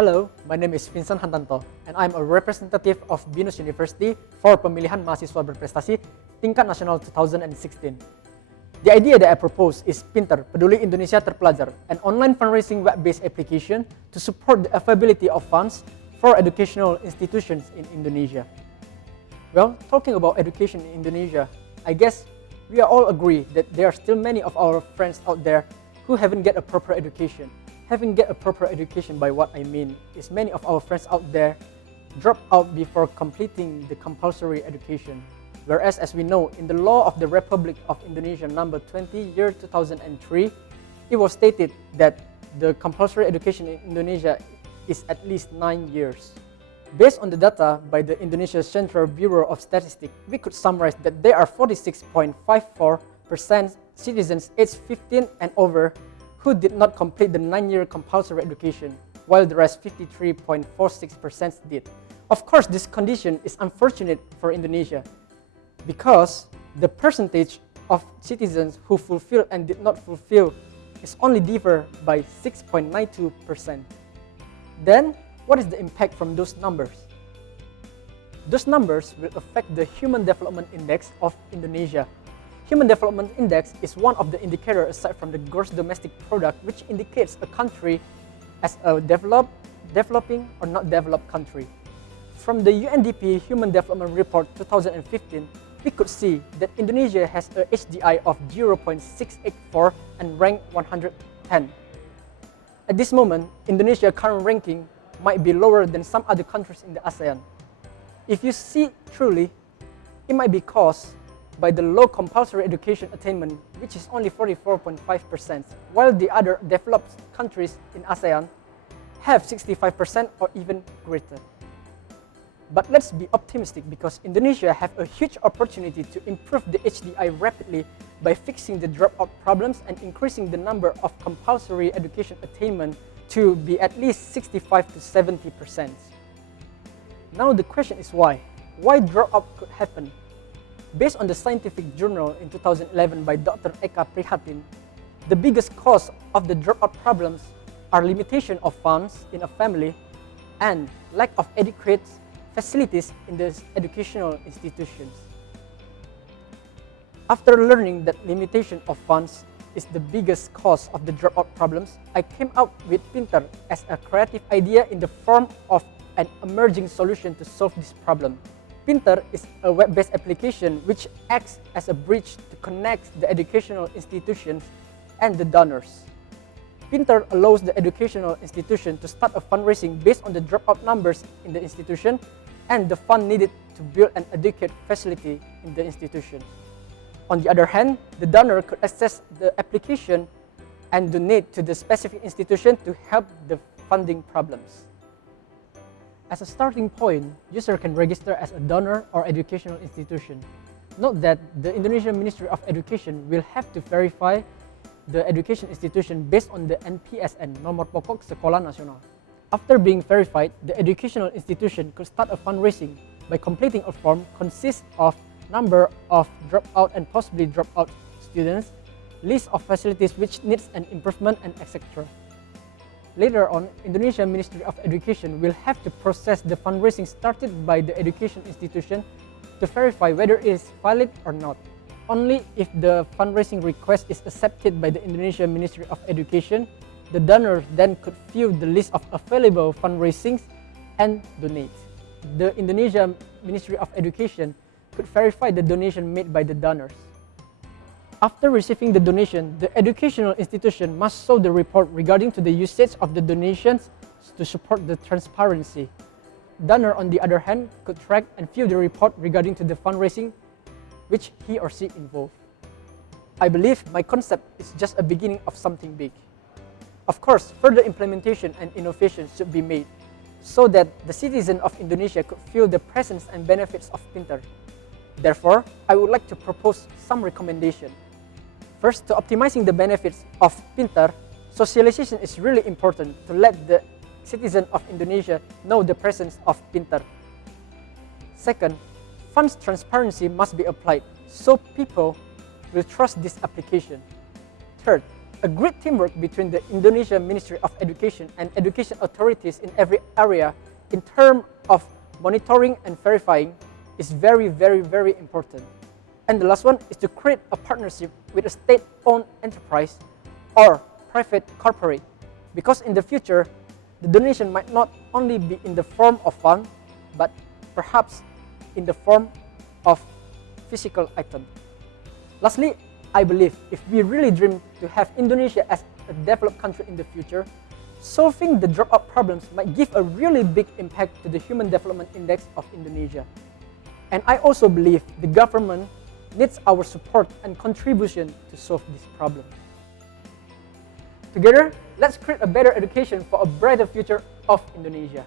Hello, my name is Vincent Hantanto, and I'm a representative of BINUS University for Pemilihan Mahasiswa Berprestasi, Tingkat Nasional 2016. The idea that I propose is PINTER, Peduli Indonesia Terpelajar, an online fundraising web-based application to support the availability of funds for educational institutions in Indonesia. Well, talking about education in Indonesia, I guess we all agree that there are still many of our friends out there who haven't get a proper education. Having get a proper education, by what I mean is many of our friends out there drop out before completing the compulsory education. Whereas, as we know, in the law of the Republic of Indonesia number 20 year 2003, it was stated that the compulsory education in Indonesia is at least 9 years. Based on the data by the Indonesia Central Bureau of Statistics, we could summarize that there are 46.54% citizens aged 15 and over who did not complete the 9-year compulsory education, while the rest 53.46% did. Of course, this condition is unfortunate for Indonesia because the percentage of citizens who fulfill and did not fulfill is only differ by 6.92%. Then, what is the impact from those numbers? Those numbers will affect the Human Development Index of Indonesia. Human Development Index is one of the indicators aside from the gross domestic product, which indicates a country as a developing or not developed country. From the UNDP Human Development Report 2015, we could see that Indonesia has a HDI of 0.684 and ranked 110. At this moment, Indonesia's current ranking might be lower than some other countries in the ASEAN. If you see truly, it might be caused by the low compulsory education attainment, which is only 44.5%, while the other developed countries in ASEAN have 65% or even greater. But let's be optimistic because Indonesia have a huge opportunity to improve the HDI rapidly by fixing the dropout problems and increasing the number of compulsory education attainment to be at least 65 to 70%. Now the question is why? Why dropout could happen? Based on the scientific journal in 2011 by Dr. Eka Prihatin, the biggest cause of the dropout problems are limitation of funds in a family and lack of adequate facilities in the educational institutions. After learning that limitation of funds is the biggest cause of the dropout problems, I came up with PINTER as a creative idea in the form of an emerging solution to solve this problem. PINTER is a web-based application which acts as a bridge to connect the educational institutions and the donors. PINTER allows the educational institution to start a fundraising based on the dropout numbers in the institution and the fund needed to build an adequate facility in the institution. On the other hand, the donor could access the application and donate to the specific institution to help the funding problems. As a starting point, user can register as a donor or educational institution. Note that the Indonesian Ministry of Education will have to verify the education institution based on the NPSN, Nomor Pokok Sekolah Nasional. After being verified, the educational institution could start a fundraising by completing a form consist of number of dropout and possibly dropout students, list of facilities which needs an improvement, and etc. Later on, Indonesian Ministry of Education will have to process the fundraising started by the education institution to verify whether it is valid or not. Only if the fundraising request is accepted by the Indonesian Ministry of Education, the donor then could view the list of available fundraisings and donate. The Indonesian Ministry of Education could verify the donation made by the donors. After receiving the donation, the educational institution must show the report regarding to the usage of the donations to support the transparency. Donor, on the other hand, could track and view the report regarding to the fundraising which he or she involved. I believe my concept is just a beginning of something big. Of course, further implementation and innovation should be made so that the citizens of Indonesia could feel the presence and benefits of PINTER. Therefore, I would like to propose some recommendations. First, to optimizing the benefits of PINTER, socialization is really important to let the citizens of Indonesia know the presence of PINTER. Second, funds transparency must be applied so people will trust this application. Third, a great teamwork between the Indonesian Ministry of Education and education authorities in every area in terms of monitoring and verifying is very important. And the last one is to create a partnership with a state-owned enterprise or private corporate, because in the future, the donation might not only be in the form of fund, but perhaps in the form of physical item. Lastly, I believe if we really dream to have Indonesia as a developed country in the future, solving the dropout problems might give a really big impact to the Human Development Index of Indonesia. And I also believe the government needs our support and contribution to solve this problem. Together, let's create a better education for a brighter future of Indonesia.